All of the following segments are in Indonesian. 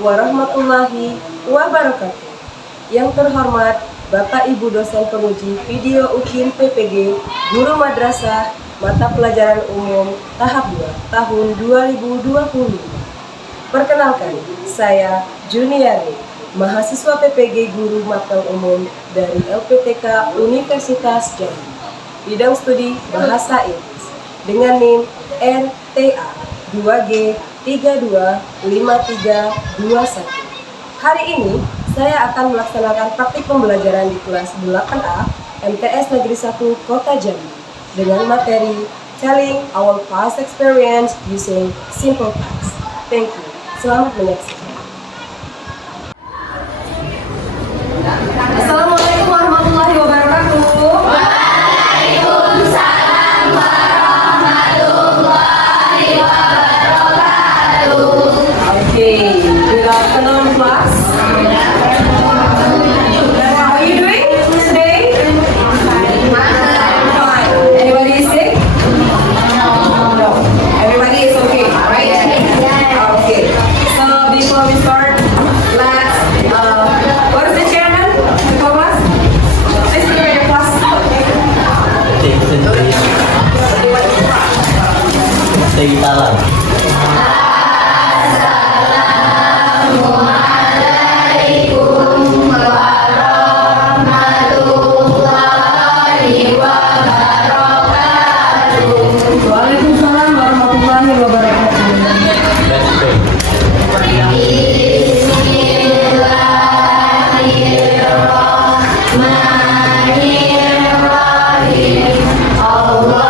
warahmatullahi wabarakatuh. Yang terhormat Bapak Ibu dosen penguji video UKIM PPG, Guru Madrasah, Mata Pelajaran Umum Tahap 2 tahun 2020. Perkenalkan, saya Juniari, mahasiswa PPG Guru Mata Umum dari LPTK Universitas Jambi, bidang studi Bahasa Inggris, dengan NIM RTA 2G 325321. Hari ini saya akan melaksanakan praktik pembelajaran di kelas 8A MTS Negeri 1 Kota Jambi dengan materi Telling Our Past Experience Using Simple Past. Thank you. Selamat menyaksikan. Assalamualaikum warahmatullahi wabarakatuh. Waalaikumsalam warahmatullahi wabarakatuh. Okay, good afternoon, class. How are you doing today? Fine. Anybody is sick? No. Everybody is okay, right? Okay. So before we start, let's what is the chairman for class? Let's prepare the class. Salam. Assalamualaikum warahmatullahi wabarakatuh. Waalaikumsalam warahmatullahi wabarakatuh. Let's pray. Bismillahirrahmanirrahim. Allahumma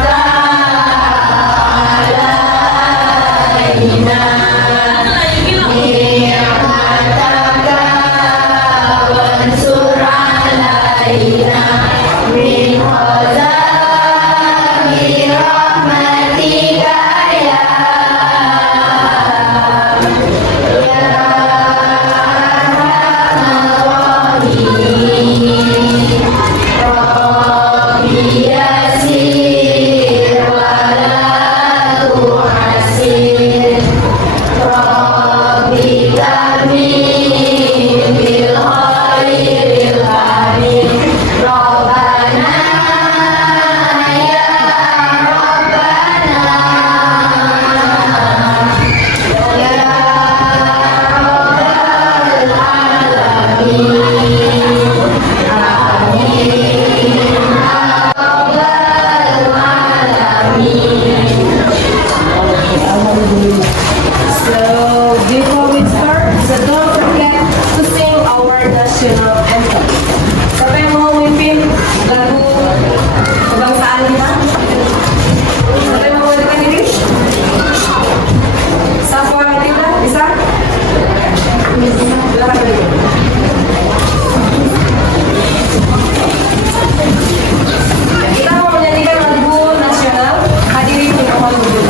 ta'alaina ni'mataka wansur alaina min khazami rahmatika ya Rabbi yasir wala tu'asir Rabbi karim bil khairil karim Rabbana ya Rabbana ya Rabbal alamin. So before we start, so don't forget to sing our national anthem. Siapa yang mau memimpin lagu kebangsaan kita? Siapa yang mau mengajukan diri? Safwan kita bisa? Silakan dulu. Kita mau menyanyikan lagu nasional. Hadirin dimohon duduk.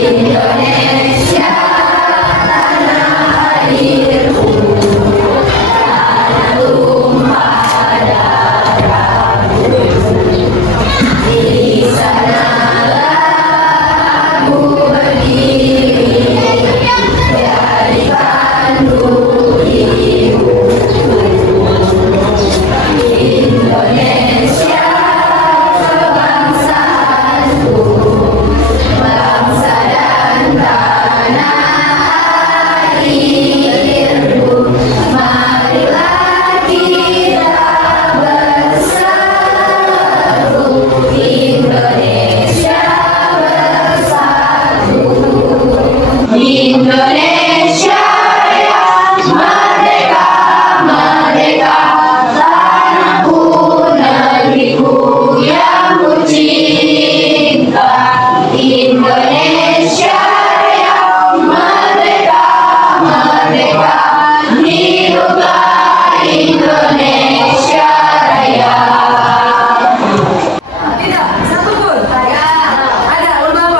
Indonesia tanah airku, tanah tumpah darahku. Di sanalah aku berdiri dari kandung ibuku. Indonesia kebangsaanku, bangsa dan tanah airku. Marilah kita bersatu, Indonesia bersatu. Indonesia yang merdeka, merdeka, tanahku, negeriku yang ku cinta. Indonesia yang merdeka, merdeka, hiduplah Indonesia Raya. Tidak, satu pun. Ada, ulama.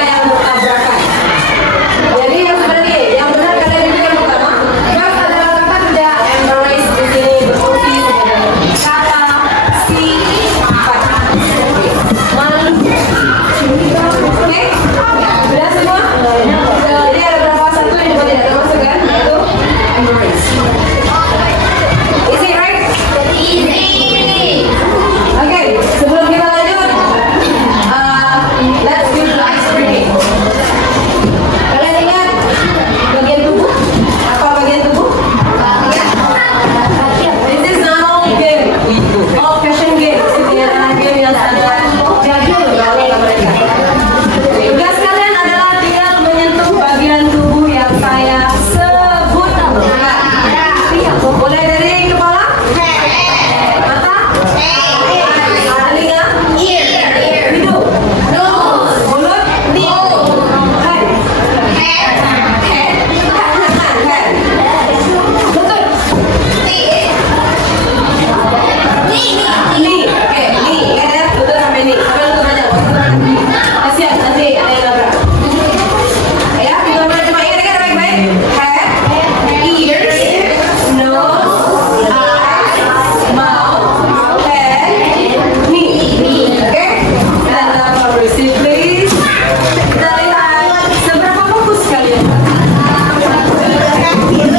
yang bertabrakan. Jadi yang seperti yang benar kalian itu yang pertama. Verb adalah kata kerja embrace di sini berfungsi sebagai kata sifat. Man. Oke? Sudah semua? Jadi ada berapa satu yang juga tidak termasuk kan? Yaitu embrace. Easy, right? Oke, sebelum kita lanjut, let's do the ice breaking. Kalian ingat bagian tubuh? Apa bagian tubuh? This is now game, old fashion game. Ini adalah game yang sangat jadul kalau kata mereka. Tugas kalian adalah tinggal menyentuh bagian tubuh yang saya sebut. Mulai dari kepala, mata, telinga, hidung, mulut, head. Betul. Knee. Oke, knee. Ingat ya, betul sampai knee. Sampai lutut aja. Kasihan, nanti ada yang nabrak. Ya, kita mulai coba ingat baik-baik. Head, ears, nose, eyes, mouth, head, knee. Oke? Dan receive please. Kita lihat seberapa fokus kalian. Kita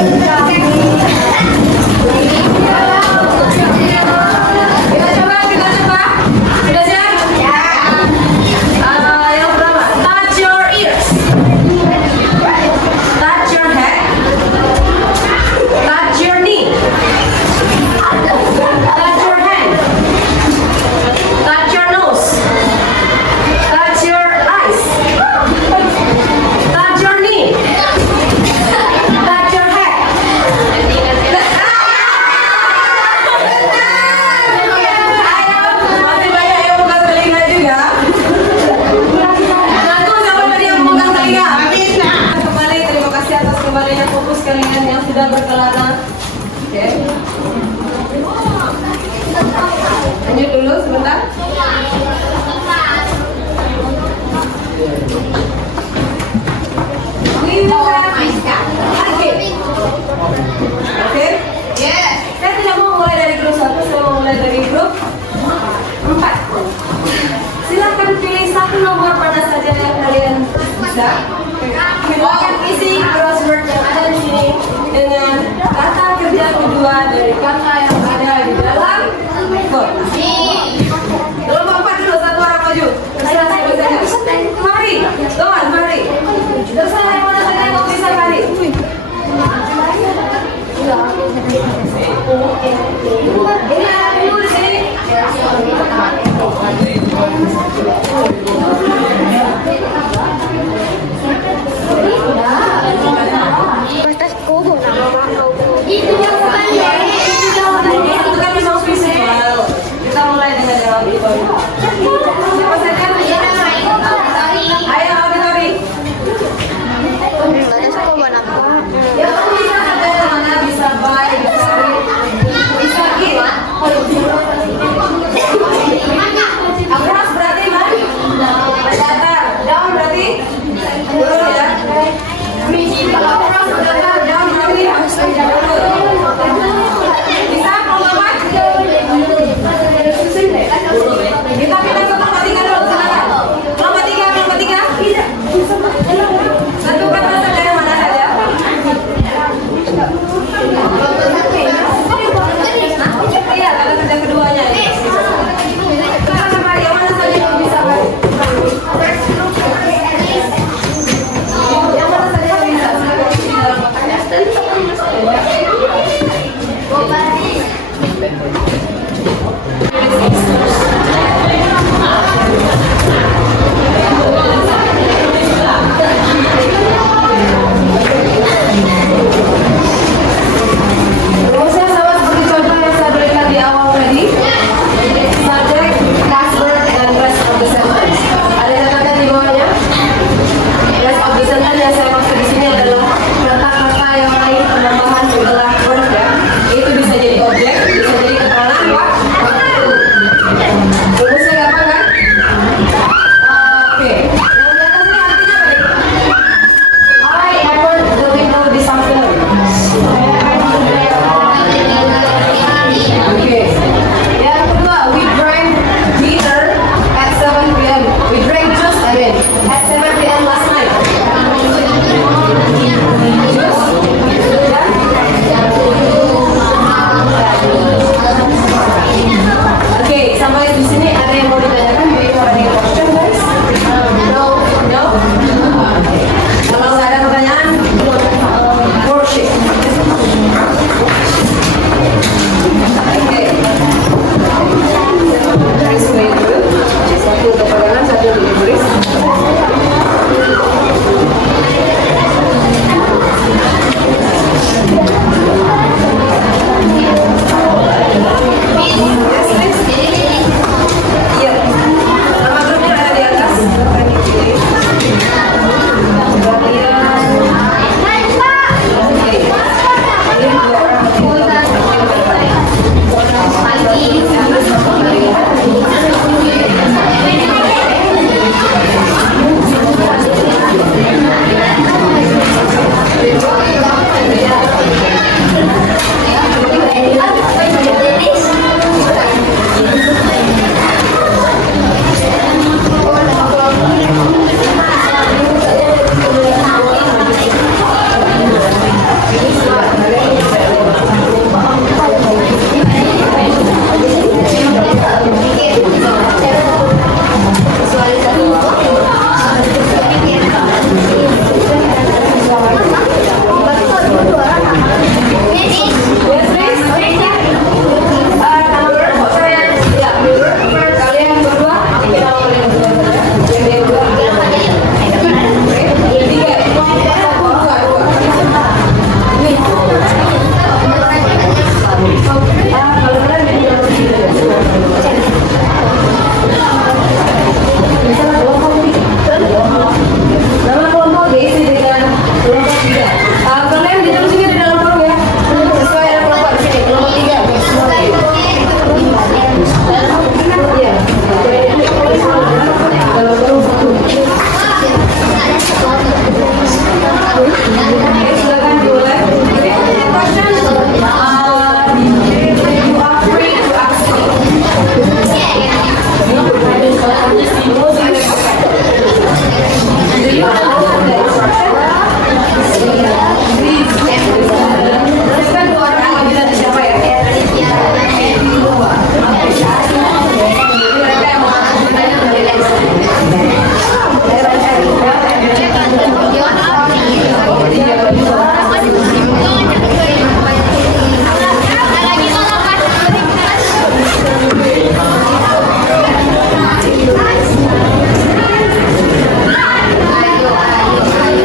coba. Sudah siap? Yang pertama, touch your ears. Touch your head. Touch your knee. Touch your hand. Touch your nose. Touch your eyes. Touch your knee. Touch your head. Ayo, masih banyak yang bukan telinga juga. Ngaku siapa tadi yang memegang telinga? Kembali, terima kasih atas kembalinya fokus kalian yang sudah berkelana. Oke. Lanjut dulu sebentar. We will have okay. Oke. Saya tidak mau mulai dari grup 1, saya mau mulai dari grup 4. Silakan pilih satu nomor mana saja yang kalian bisa. Silakan isi crossword yang ada di sini dengan kata kerja kedua dari kata yang ada di dalam word. Kelompok 4 dulu, satu orang maju. Terserah siapa saja. Mari, Tuan, mari. Terserah yang mana saja yang mau bisa mari. Ini ada dulu di sini. Itu yang bukan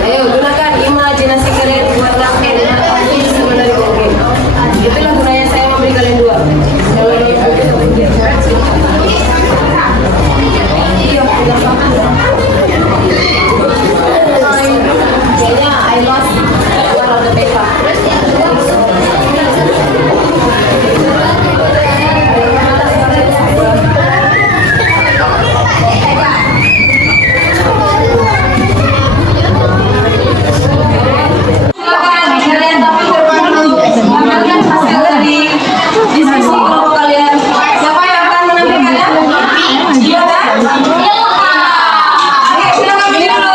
Ayo gunakan imajinasi kalian buat lakukan sebenarnya mungkin. Itulah gunanya saya memberi kalian dua. Kayaknya I lost one of the paper. Kalian tapi menampilkan hasil dari diskusi kelompok kalian. Siapa yang akan menampilkannya? Iya kan? Oke, silakan berdiri dulu.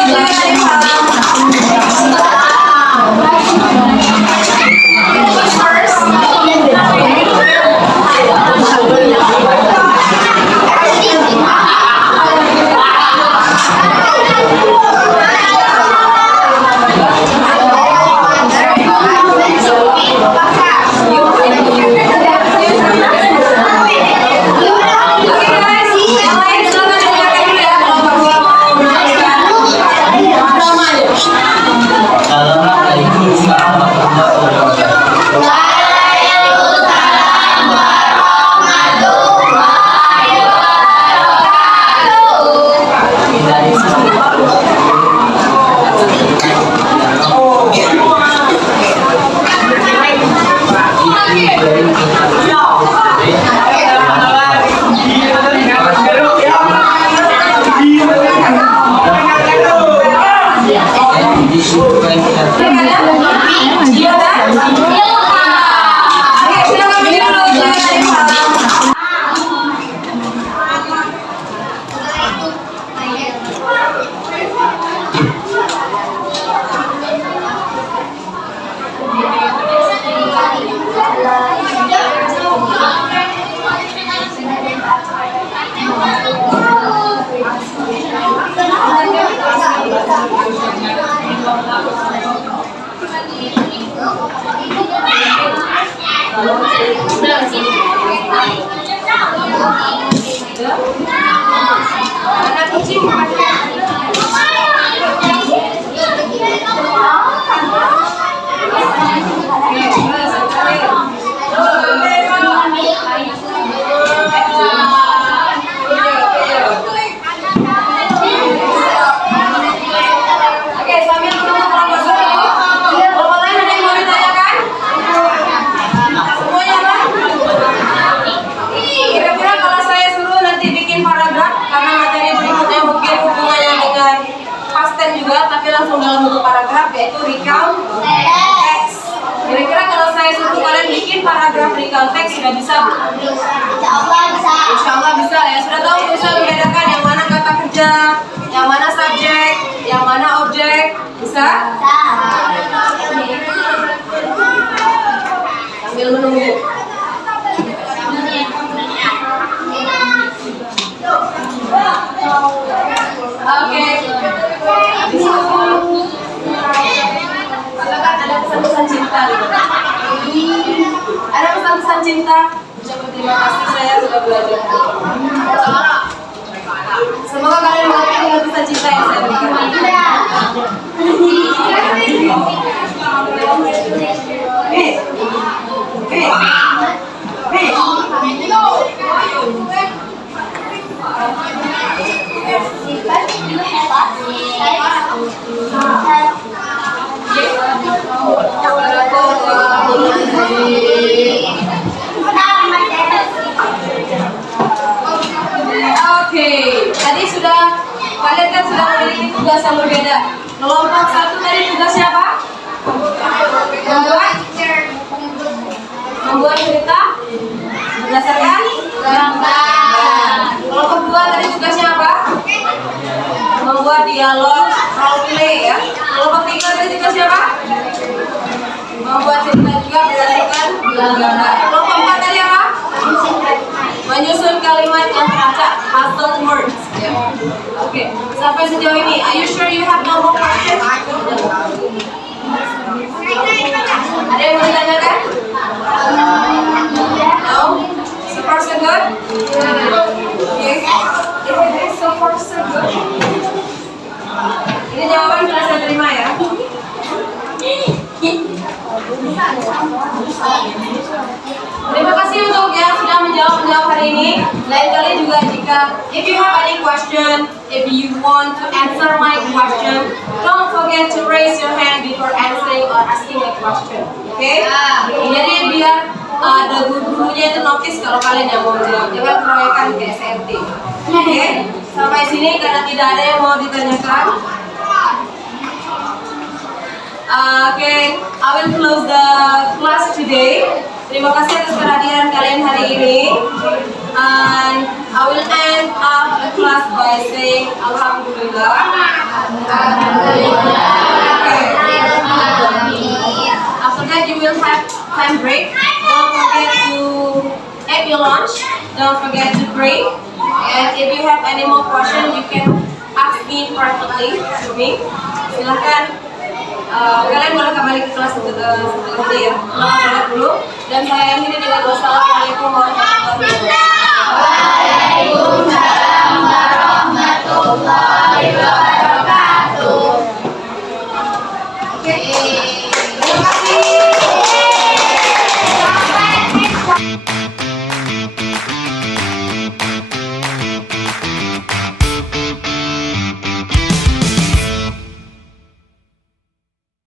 Langsung dalam bentuk paragraf, yaitu recount text. Kira-kira kalau saya suruh kalian bikin paragraf recount text sudah bisa? Insya Allah bisa ya. Sudah tahu bisa membedakan yang mana kata kerja, yang mana subjek, yang mana objek? Bisa? Sambil menunggu. Oke. Ada pesan-pesan cinta. Ada pesan-pesan cinta. Ucapan terima kasih saya sudah belajar. Semoga kalian mengerti dengan pesan cinta yang saya berikan. kalian kan sudah memiliki tugas yang berbeda. Kelompok 1 tadi tugasnya apa? Membuat cerita berdasarkan gambar. Kelompok 2 tadi tugasnya apa? Membuat dialog role play ya. Kelompok 3 tadi tugasnya apa? Membuat cerita juga berdasarkan gambar. Kelompok 4 tadi apa? Menyusun kalimat yang teracak, puzzle words. Oke, sampai sejauh ini, are you sure you have no more questions? Ada yang mau ditanyakan? No? So far so good? Okay. If it is so far so good. Ini jawaban sudah saya terima ya. Terima kasih untuk yang sudah menjawab hari ini. Lain kali juga jika if you have any question, if you want to answer my question, don't forget to raise your hand before answering or asking a question. Okay? Jadi biar ada guru-gurunya itu notice kalau kalian yang mau menjawab. Jangan keroyokan ke SMT. Oke? Sampai sini karena tidak ada yang mau ditanyakan. Okay, I will close the class today. Terima kasih atas perhatian kalian hari ini. And I will end up the class by saying Alhamdulillah. Okay. After that you will have time break. Don't forget to eat your lunch. Don't forget to pray. And if you have any more questions, you can ask me privately to me. Silahkan. Kalian boleh kembali ke kelas setelah ini ya. Selamat dulu. Dan saya akhiri dengan wassalamualaikum warahmatullahi wabarakatuh. Waalaikumsalam warahmatullahi wabarakatuh.